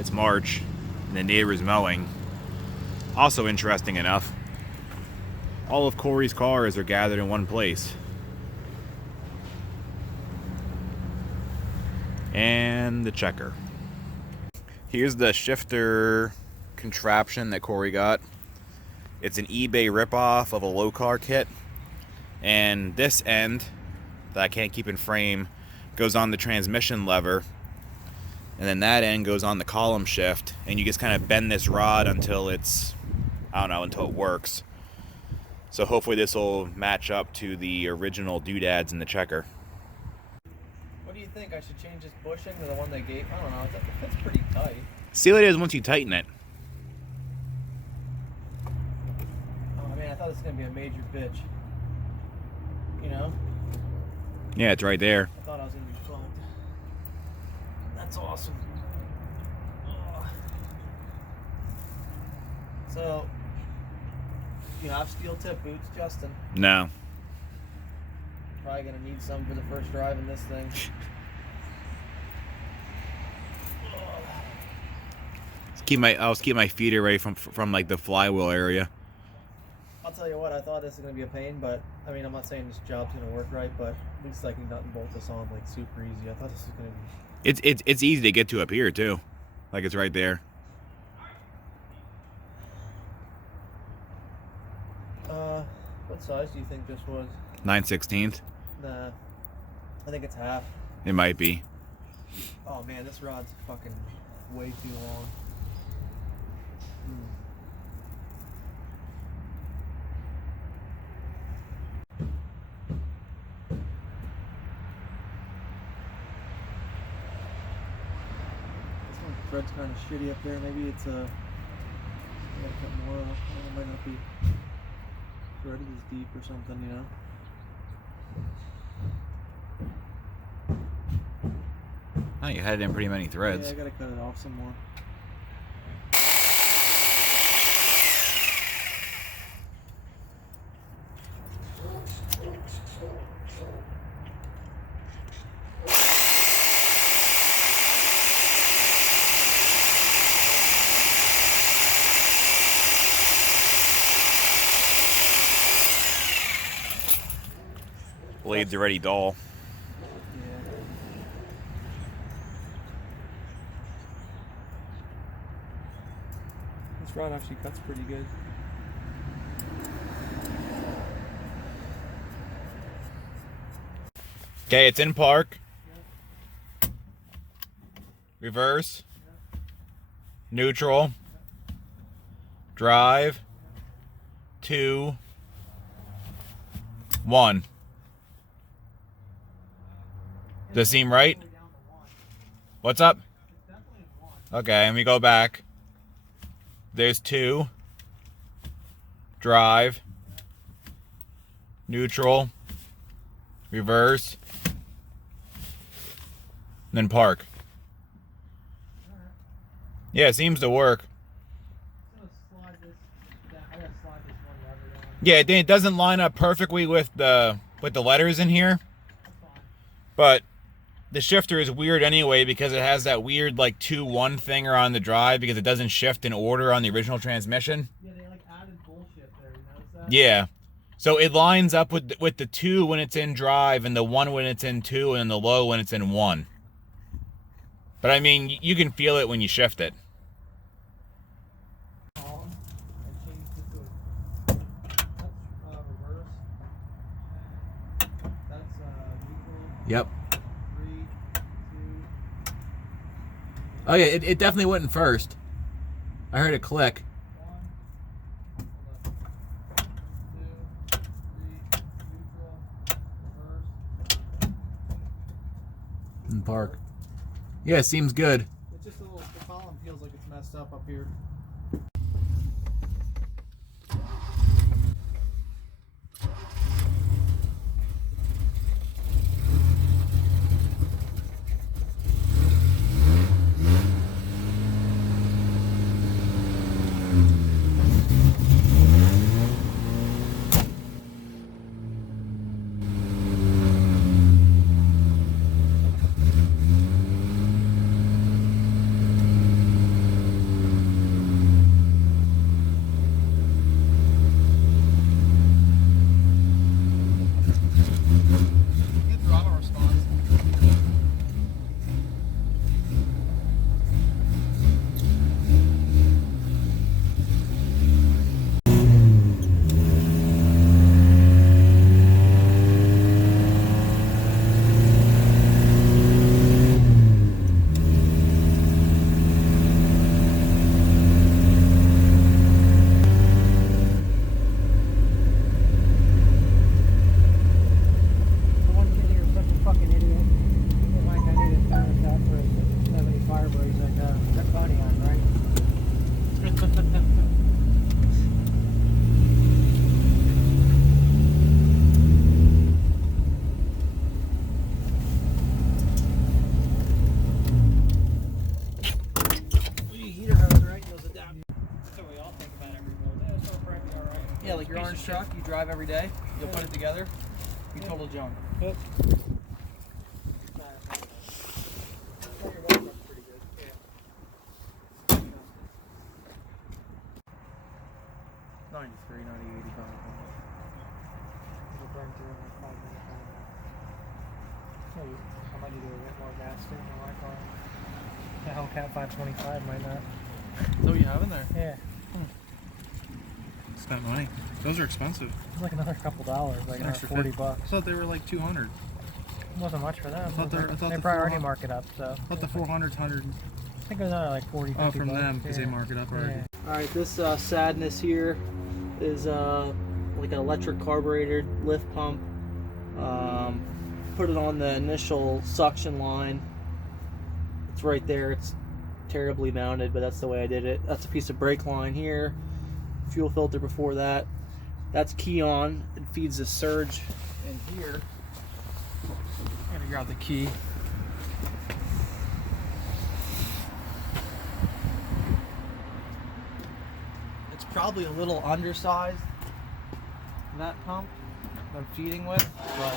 It's March, and the neighbor's mowing. Also interesting enough, all of Corey's cars are gathered in one place. And the checker. Here's the shifter contraption that Corey got. It's an eBay ripoff of a low car kit. And this end, that I can't keep in frame, goes on the transmission lever. And then that end goes on the column shift. And you just kind of bend this rod until it's, I don't know, until it works. So hopefully this will match up to the original doodads in the checker. What do you think? I should change this bushing to the one they gave? I don't know. It fits pretty tight. See what it is once you tighten it. Oh man, I thought this was gonna be a major bitch. You know? Yeah, it's right there. I thought I was gonna be fucked. That's awesome. Ugh. So, you have steel tip boots, Justin? No. Probably gonna need some for the first drive in this thing. I'll keep my feet away from like the flywheel area. I'll tell you what, I thought this was gonna be a pain, but I mean, I'm not saying this job's gonna work right, but at least I can nut and bolt this on like super easy. I thought this was gonna be. It's easy to get to up here too, like it's right there. What size do you think this was? 9/16. Nah, I think it's half. It might be. Oh man, this rod's fucking way too long. This one thread's kind of shitty up there. Maybe it's I gotta cut more off. It might not be threaded as deep or something, you know. Oh, you had it in pretty many threads. Yeah, I gotta cut it off some more. Blade's already dull. Yeah. This rod actually cuts pretty good. Okay, it's in park. Yep. Reverse. Yep. Neutral. Yep. Drive. 2. 1. Does it seem right? What's up? Okay, and we go back. There's 2. Drive. Neutral. Reverse. Then park. Yeah, it seems to work. Yeah, it doesn't line up perfectly with the letters in here. But the shifter is weird anyway because it has that weird like 2-1 thing on the drive because it doesn't shift in order on the original transmission. Yeah, they like added bullshit there, you notice that? Yeah. So it lines up with the 2 when it's in drive and the 1 when it's in 2 and the low when it's in 1. But I mean, you can feel it when you shift it. Yep. 3, 2. Oh yeah, it definitely went in first. I heard it click. 1. Hold on. 2, 3. Neutral. Reverse. In park. Yeah, it seems good. It's just a little. The column feels like it's messed up here. body on, right? Heater hose, right? Those adapt. That's what we all think about every build. Yeah, it's all probably all right. Yeah, like your Piece of orange shit. truck, you drive every day, you'll put it together, you total junk. Yep. Your water truck's pretty good. Yeah. 93, 90, 85. It'll burn through in like 5 minutes. Maybe I might need to get more gas tank in my car. The Hellcat 525 might not. Is that what you have in there? Yeah. Spent money. Those are expensive. It's like another couple dollars, like another Extra 40 50. bucks. I thought they were like 200. It wasn't much for them. I thought they the probably already 400 mark it up, so. I thought the 400's 100. I think it was another like 40, 50 Oh, from bucks. them, because they mark it up already. Yeah. Alright, this sadness here is like an electric carbureted lift pump. Put it on the initial suction line. It's right there. It's terribly mounted, but that's the way I did it. That's a piece of brake line here. Fuel filter before that. That's key on. It feeds the surge in here. I'm gonna grab the key. It's probably a little undersized, that pump I'm feeding with, but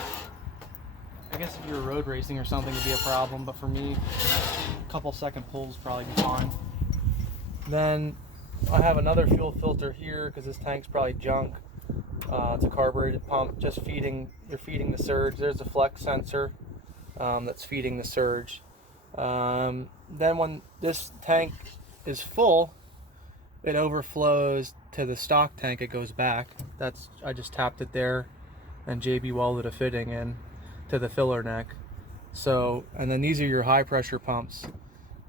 I guess if you're road racing or something it'd be a problem, but for me, a couple second pulls probably be fine. Then I have another fuel filter here because this tank's probably junk. It's a carbureted pump, just you're feeding the surge. There's a flex sensor that's feeding the surge. Then when this tank is full, it overflows to the stock tank, it goes back. I just tapped it there and JB welded a fitting in to the filler neck. So, and then these are your high pressure pumps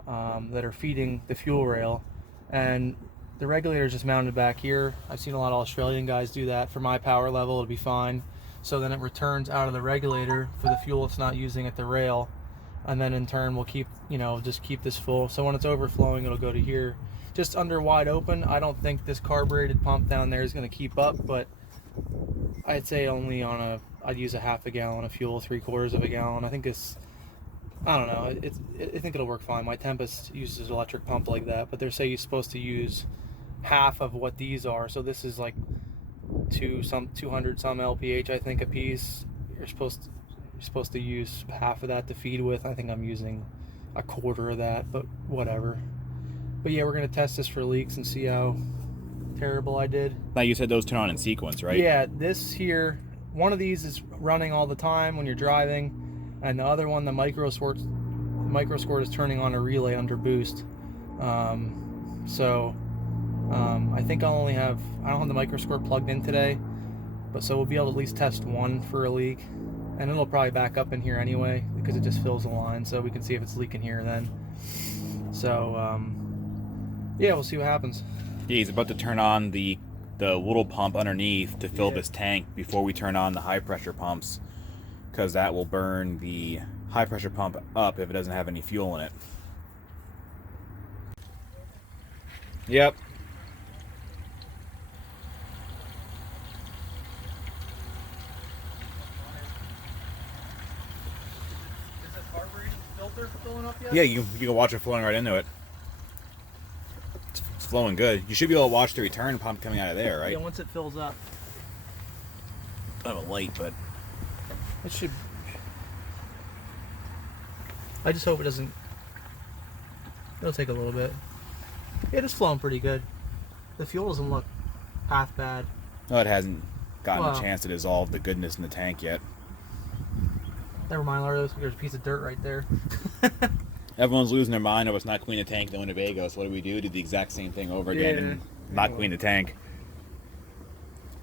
that are feeding the fuel rail, and the regulator is just mounted back here. I've seen a lot of Australian guys do that. For my power level it'll be fine. So then it returns out of the regulator for the fuel it's not using at the rail, and then in turn we'll keep, just keep this full. So when it's overflowing it'll go to here. Just under wide open, I don't think this carbureted pump down there is going to keep up, but I'd say only I'd use a half a gallon of fuel, 3/4 of a gallon. I think I don't know, I think it'll work fine. My Tempest uses an electric pump like that, but they say you're supposed to use half of what these are. So this is like 200 some LPH, I think, a piece. You're supposed to use half of that to feed with. I think I'm using a quarter of that, but whatever. But yeah, we're gonna test this for leaks and see how terrible I did. Now you said those turn on in sequence, right? Yeah, this here, one of these is running all the time when you're driving, and the other one, the micro squirt is turning on a relay under boost. I think I don't have the micro squirt plugged in today, but so we'll be able to at least test one for a leak, and it'll probably back up in here anyway because it just fills the line, so we can see if it's leaking here then. So yeah, we'll see what happens. Yeah, he's about to turn on the little pump underneath to fill this tank before we turn on the high pressure pumps, because that will burn the high pressure pump up if it doesn't have any fuel in it. Yep. Is this carbureted filter filling up yet? Yeah, you can watch it flowing right into it. It's flowing good. You should be able to watch the return pump coming out of there, right? Yeah, once it fills up. I have a light, but It should. I just hope it doesn't. It'll take a little bit. Yeah, it's flowing pretty good. The fuel doesn't look half bad. no, it hasn't gotten Well, a chance to dissolve the goodness in the tank yet. Never mind, Larry. There's a piece of dirt right there. Everyone's losing their mind over it's not clean the tank in Winnebago, so what do? Do the exact same thing over again and not clean the tank.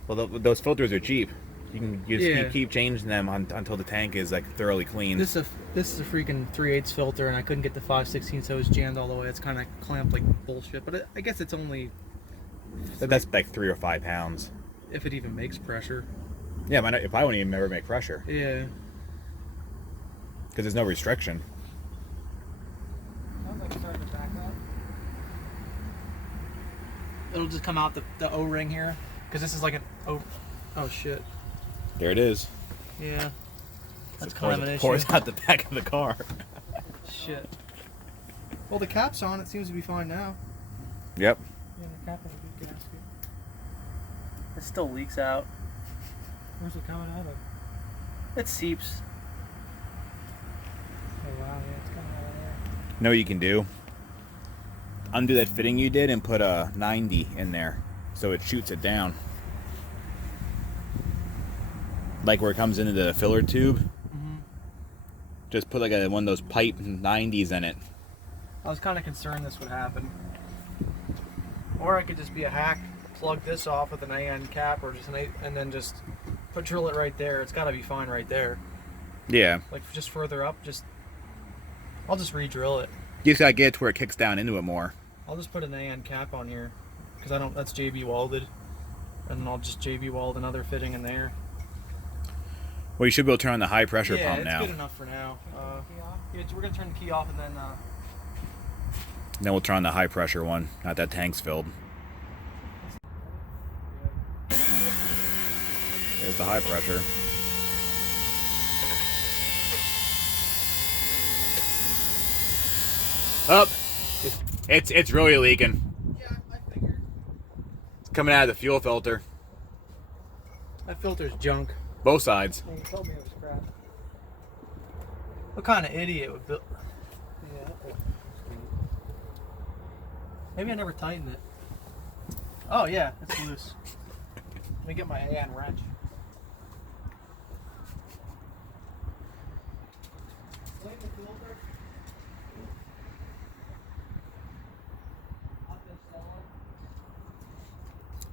Well, those filters are cheap. You can just keep changing them until the tank is like thoroughly clean. This is a freaking 3/8 filter, and I couldn't get the 5/16, so it was jammed all the way. It's kind of clamped like bullshit, but I guess it's only. That's like 3 or 5 pounds. If it even makes pressure. Yeah, if I wouldn't even ever make pressure, Yeah. because there's no restriction. Sounds like it's starting to back up. it'll just come out the O-ring here, because this is like an oh shit. There it is. Yeah. That's It kind of an issue. pours out the back of the car. Shit. Well, the cap's on. It seems to be fine now. Yep. Yeah, the cap has a good gasket. It still leaks out. Where's it coming out of? It seeps. Oh wow, yeah, it's coming out of there. Know what you can do? Undo that fitting you did and put a 90 in there, so it shoots it down. Like where it comes into the filler tube. Mm-hmm. Just put like one of those pipe 90s in it. I was kind of concerned this would happen. Or I could just be a hack, plug this off with an AN cap, or just and then just drill it right there. It's got to be fine right there. Yeah. Like just further up, I'll just re-drill it. You just gotta get it to where it kicks down into it more. I'll just put an AN cap on here, because that's JB welded, and then I'll just JB weld another fitting in there. Well, you should be able to turn on the high pressure Yeah, pump it's now. good enough for now. Yeah, we're gonna turn the key off and then. Then we'll turn on the high pressure one. Not that tank's filled. There's the high pressure. Up. It's really leaking. Yeah, I figured. It's coming out of the fuel filter. That filter's junk. Both sides. Hey, you told me it was crap. What kind of idiot would build? Yeah. Maybe I never tightened it. Oh yeah, it's loose. Let me get my AN wrench.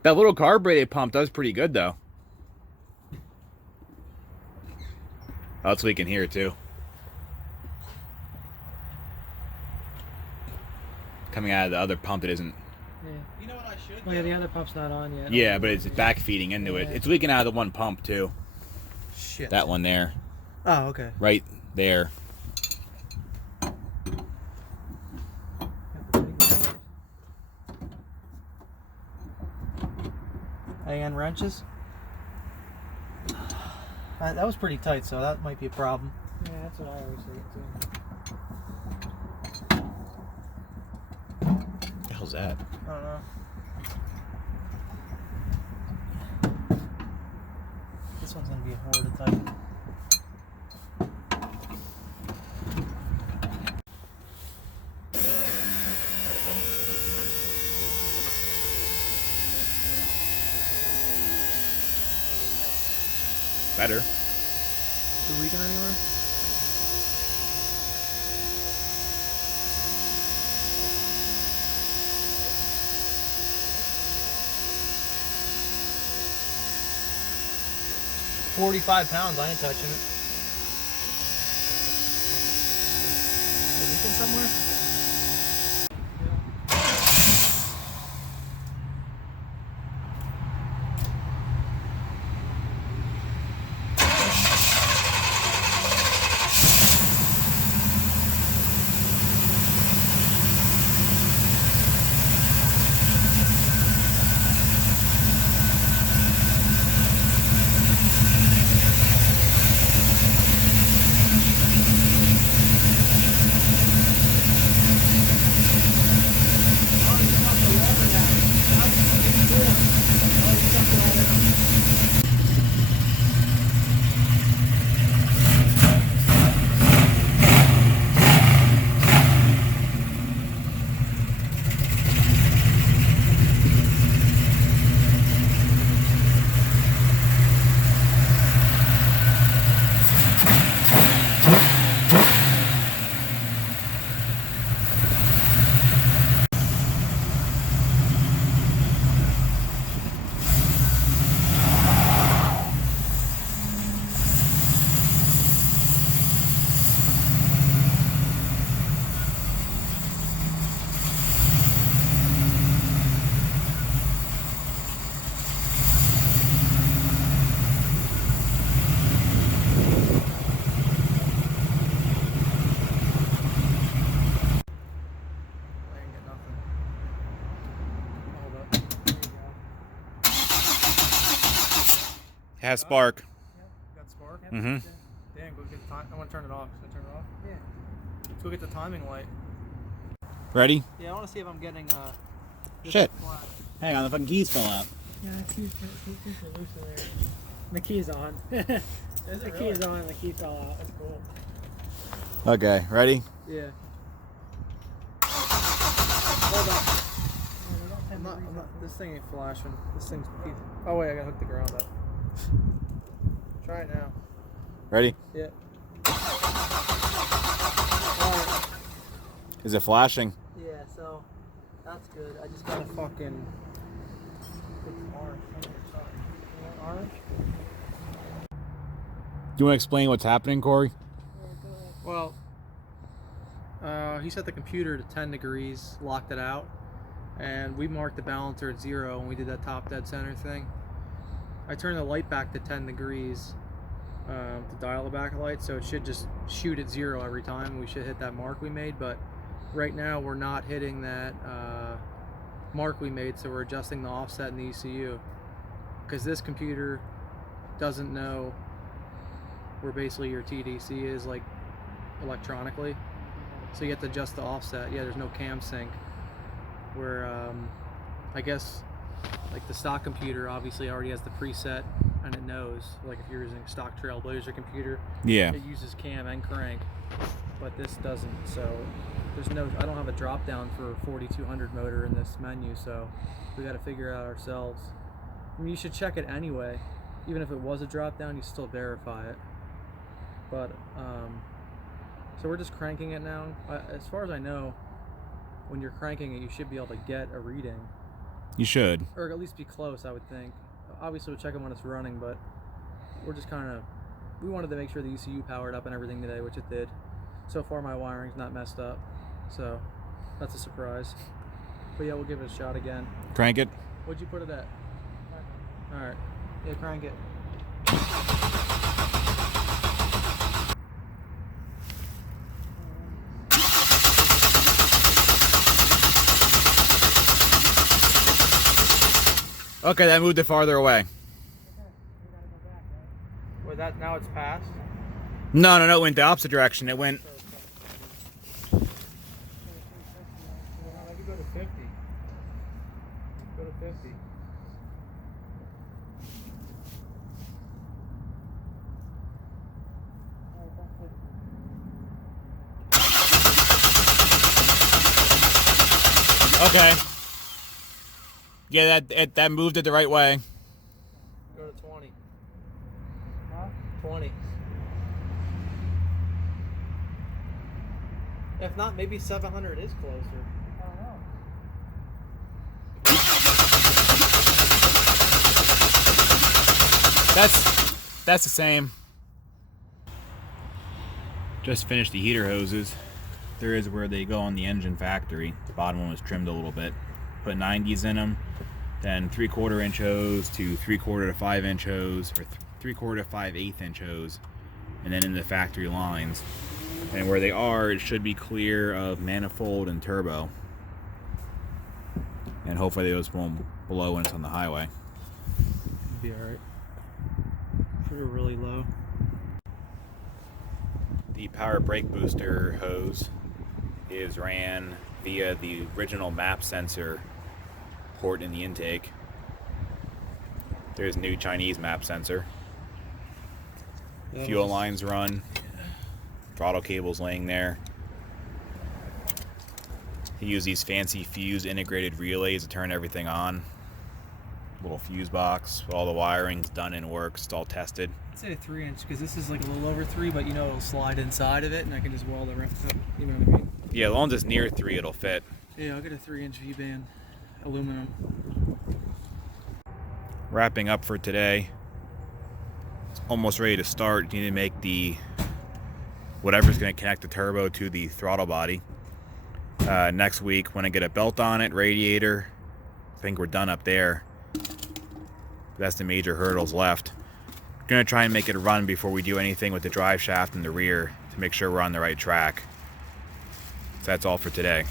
That little carbureted pump does pretty good though. Oh, it's leaking here too. Coming out of the other pump that isn't. Yeah. You know what I should Oh yeah, the other pump's not on yet. Yeah, but it's back feeding into it. Yeah. It's leaking out of the one pump too. Shit. That one there. Oh, okay. Right there. AN wrenches. That was pretty tight, so that might be a problem. Yeah, that's what I always think too. What the hell's that? I don't know. This one's gonna be a horde to tighten. Better. Is it leaking anywhere? £45. I ain't touching it. Is it leaking somewhere? has spark. Got spark? Mm-hmm. Damn, go get the time. I want to turn it off. Should I turn it off? Yeah. Let's go get the timing light. Ready? Yeah, I want to see if I'm getting this Shit. flash. Hang on, the fucking keys fell out. Yeah, the keys are loose in there. The key's on. Is The it key's really? on and the key fell out. That's cool. Okay, ready? Yeah. Hold on. I'm not, this thing ain't flashing. This thing's. Oh wait, I gotta hook the ground up. Try it now. Ready? Yeah. Is it flashing? Yeah, so that's good. I just gotta fucking. Orange? Do you want to explain what's happening, Corey? Well, he set the computer to 10 degrees, locked it out, and we marked the balancer at 0 when we did that top dead center thing. I turned the light back to 10 degrees to dial the backlight, so it should just shoot at 0 every time. We should hit that mark we made, but right now we're not hitting that mark we made, so we're adjusting the offset in the ECU. Because this computer doesn't know where basically your TDC is, like, electronically. So you have to adjust the offset. Yeah, there's no cam sync. Where I guess like the stock computer obviously already has the preset and it knows. Like if you're using a stock Trailblazer computer, Yeah. it uses cam and crank, but this doesn't. So there's no. I don't have a drop down for 4200 motor in this menu. So we got to figure it out ourselves. I mean, you should check it anyway. Even if it was a drop down, you still verify it. But so we're just cranking it now. As far as I know, when you're cranking it, you should be able to get a reading, You should. or at least be close, I would think. Obviously we'll check it when it's running, but we're just kind of, we wanted to make sure the ECU powered up and everything today, which it did. So far my wiring's not messed up, so that's a surprise. But yeah, we'll give it a shot again. Crank it. What'd you put it at? Alright, yeah, crank it. Okay, that moved it farther away. Wait, that, now it's passed? No, it went the opposite direction. It went. Well, I could go to 50. Go to 50. Okay. Yeah, that moved it the right way. Go to 20. Huh? 20. If not, maybe 700 is closer. I don't know. That's the same. Just finished the heater hoses. There is where they go on the engine factory. The bottom one was trimmed a little bit. Put 90s in them. Then 3/4 inch hose to 3/4 to 5 inch hose, or 3/4 to 5/8 inch hose, and then in the factory lines. And where they are, it should be clear of manifold and turbo. And hopefully those won't blow when it's on the highway. Be alright. Pretty really low. The power brake booster hose is ran via the original map sensor port in the intake. There's a new Chinese map sensor. Fuel lines run. Throttle cables laying there. He used these fancy fuse integrated relays to turn everything on. Little fuse box. All the wiring's done and works. It's all tested. I'd say a 3-inch, because this is like a little over 3, but you know it'll slide inside of it and I can just weld it right up. You know what I mean? Yeah, as long as it's near 3, it'll fit. Yeah, I'll get a 3-inch V-band aluminum. Wrapping up for today. It's almost ready to start. You need to make the whatever's going to connect the turbo to the throttle body. Next week, when I get a belt on it, radiator, I think we're done up there. That's the major hurdles left. Gonna try and make it run before we do anything with the drive shaft in the rear to make sure we're on the right track. So that's all for today.